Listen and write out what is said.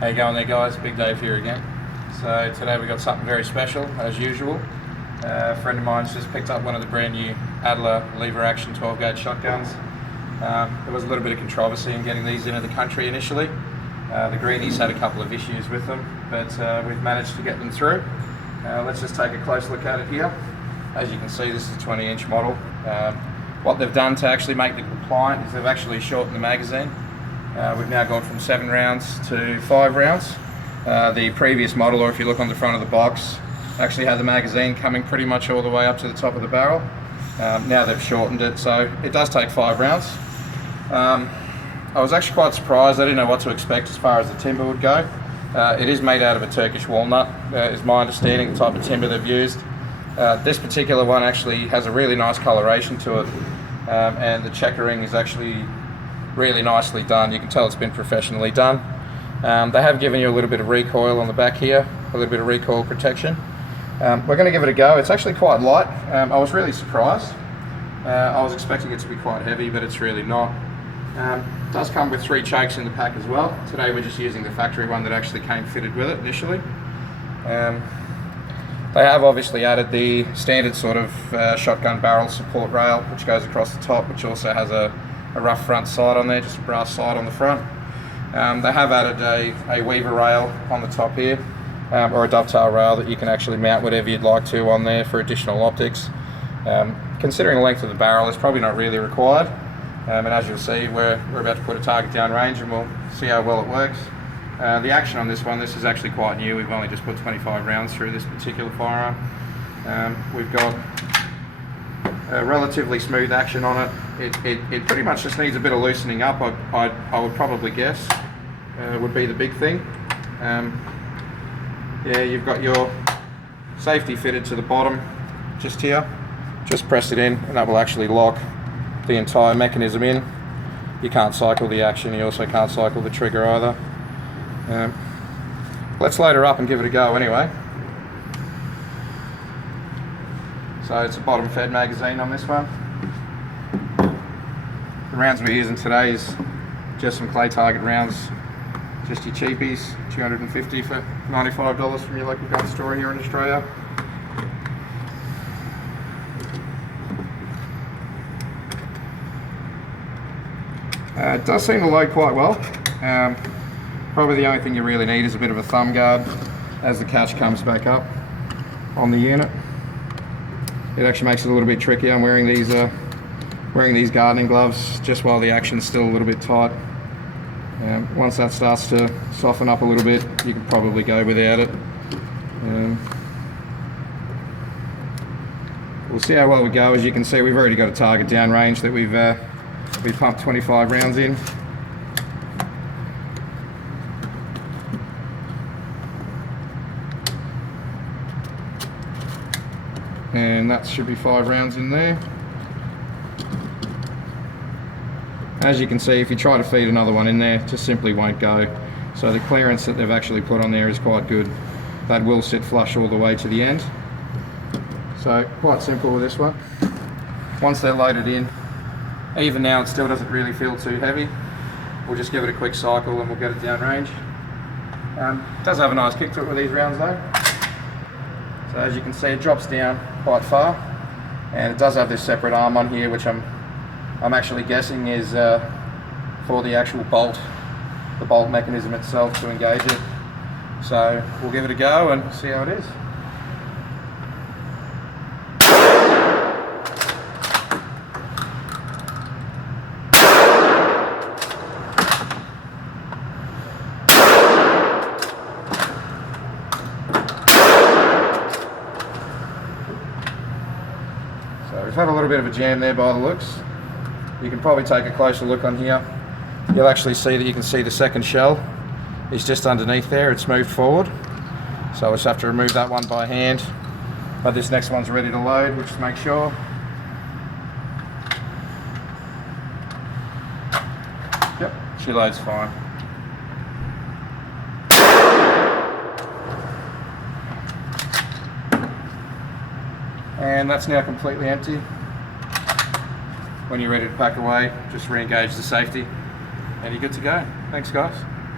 How you going there, guys? Big Dave here again. So today we got something very special as usual. A friend of mine's just picked up one of the brand new Adler lever action 12 gauge shotguns. There was a little bit of controversy in getting these into the country initially. The greenies had a couple of issues with them, but we've managed to get them through. Let's just take a close look at it here. As you can see, this is a 20-inch model. What they've done to actually make it compliant is they've actually shortened the magazine. We've now gone from 7 rounds to 5 rounds. The previous model, or if you look on the front of the box, actually had the magazine coming pretty much all the way up to the top of the barrel. Now they've shortened it, so it does take 5 rounds. I was actually quite surprised. I didn't know what to expect as far as the timber would go. It is made out of a Turkish walnut, is my understanding, the type of timber they've used. This particular one actually has a really nice coloration to it, and the checkering is actually really nicely done. You can tell it's been professionally done. They have given you a little bit of recoil on the back here, a little bit of recoil protection. We're going to give it a go. It's actually quite light. I was really surprised. I was expecting it to be quite heavy, but it's really not. It does come with 3 chokes in the pack as well. Today we're just using the factory one that actually came fitted with it initially. They have obviously added the standard sort of shotgun barrel support rail, which goes across the top, which also has a rough front side on there, just a brass side on the front. They have added a weaver rail on the top here, or a dovetail rail that you can actually mount whatever you'd like to on there for additional optics. Considering the length of the barrel, it's probably not really required. And as you'll see, we're about to put a target down range and we'll see how well it works. The action on this one, this is actually quite new. We've only just put 25 rounds through this particular firearm. We've got a relatively smooth action on it. It pretty much just needs a bit of loosening up, I would probably guess, would be the big thing. Yeah, you've got your safety fitted to the bottom just here. Just press it in and that will actually lock the entire mechanism in. You can't cycle the action, you also can't cycle the trigger either. Let's load her up and give it a go anyway. So it's a bottom fed magazine on this one. The rounds we're using today is just some clay target rounds, just your cheapies, $250 for $95 from your local gun store here in Australia. It does seem to load quite well. Probably the only thing you really need is a bit of a thumb guard as the catch comes back up on the unit. It actually makes it a little bit tricky. I'm wearing these gardening gloves just while the action's still a little bit tight. Once that starts to soften up a little bit, you can probably go without it. We'll see how well we go. As you can see, we've already got a target down range that we've pumped 25 rounds in. And that should be 5 rounds in there. As you can see, if you try to feed another one in there, it just simply won't go. So the clearance that they've actually put on there is quite good. That will sit flush all the way to the end. So quite simple with this one. Once they're loaded in, even now it still doesn't really feel too heavy. We'll just give it a quick cycle and we'll get it down range. It does have a nice kick to it with these rounds though. So as you can see, it drops down quite far, and it does have this separate arm on here, which I'm actually guessing is for the actual bolt, the bolt mechanism itself to engage it. So we'll give it a go and see how it is. So we've had a little bit of a jam there by the looks. You can probably take a closer look on here. You'll actually see that you can see the second shell is just underneath there. It's moved forward. So I'll just have to remove that one by hand. But this next one's ready to load, we'll just make sure. Yep, she loads fine. And that's now completely empty. When you're ready to pack away, just re-engage the safety and you're good to go. Thanks guys.